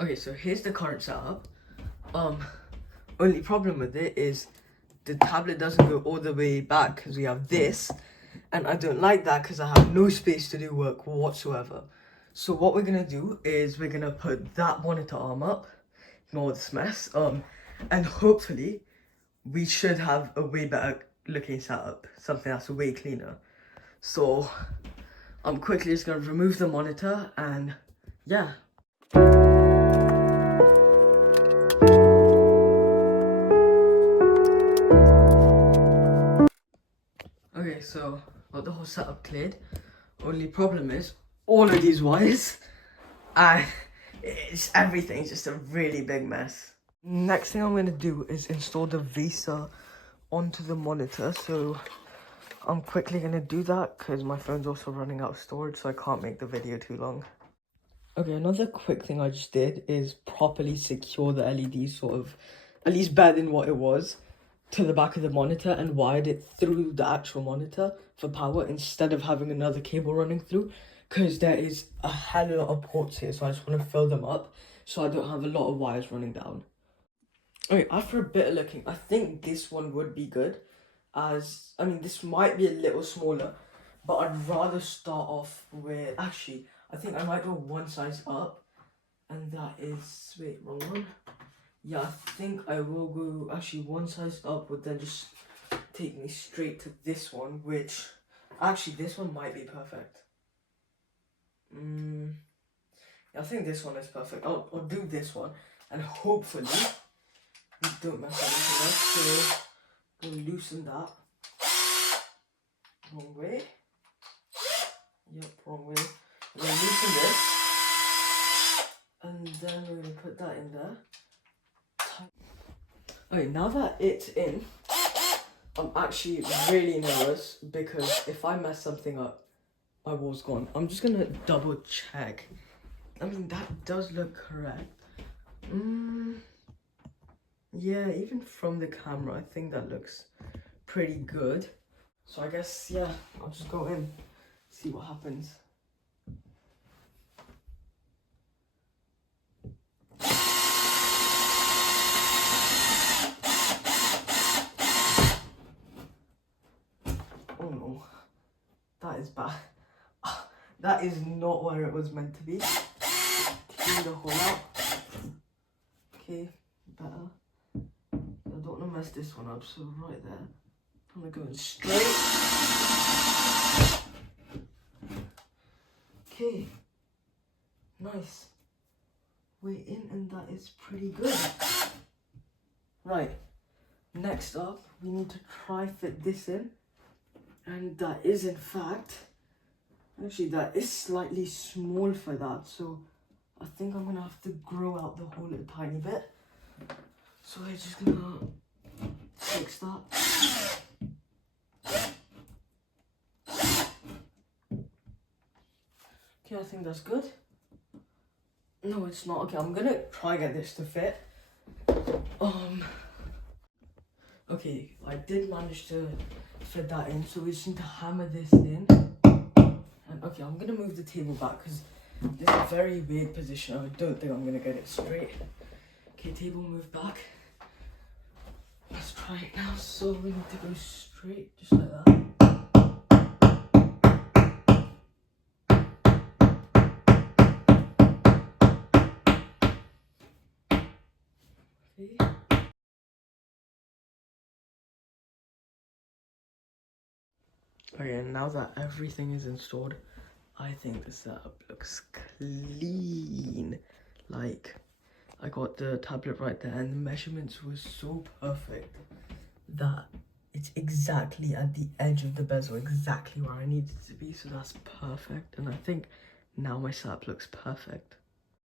Okay, so here's the current setup. Only problem with it is the tablet doesn't go all the way back because we have this, and I don't like that because I have no space to do work whatsoever. So what we're gonna do is we're gonna put that monitor arm up, ignore this mess, and hopefully we should have a way better looking setup, something that's way cleaner. So I'm quickly just gonna remove the monitor and yeah. Okay, so got the whole setup cleared. Only problem is all of these wires and everything's just a really big mess. Next thing I'm gonna do is install the VESA onto the monitor. So I'm quickly gonna do that because my phone's also running out of storage, so I can't make the video too long. Okay, another quick thing I just did is properly secure the LED, sort of, at least better than what it was, to the back of the monitor and wired it through the actual monitor for power instead of having another cable running through, because there is a hell of a lot of ports here, so I just want to fill them up so I don't have a lot of wires running down. Okay, after a bit of looking, I think this one would be good, as, I mean, this might be a little smaller, but I'd rather start off with, actually, I think I might go one size up, and that is, wait, wrong one. Yeah, I think I will go, actually, one size up would then just take me straight to this one, which, actually, this one might be perfect. I think this one is perfect. I'll do this one, and hopefully we don't mess anything up. So we'll loosen that. Wrong way. Yep, wrong way. And then loosen this, and then we're gonna put that in there. Okay, now that it's in, I'm actually really nervous because if I mess something up, my wall's gone. I'm just gonna double check. I mean, that does look correct. Yeah, even from the camera, I think that looks pretty good. So I guess, yeah, I'll just go in, see what happens. Oh no, that is bad. That is not where it was meant to be. Taking the hole out. Okay, better. I don't want to mess this one up, so right there. I'm gonna go in straight. Okay, nice. We're in and that is pretty good. Right, next up, we need to try fit this in. And that is in fact, actually that is slightly small for that, so I think I'm gonna have to grow out the hole a tiny bit. So we're just gonna fix that. Okay, I think that's good. No, it's not. Okay, I'm gonna try get this to fit. Okay, I did manage to fit that in, so we just need to hammer this in. And okay, I'm gonna move the table back because this is a very weird position. I don't think I'm gonna get it straight. Okay, table move back. Let's try it now. So we need to go straight, just like that. Okay. Okay, and now that everything is installed, I think the setup looks clean. Like, I got the tablet right there and the measurements were so perfect that it's exactly at the edge of the bezel, exactly where I need it to be, so that's perfect. And I think now my setup looks perfect.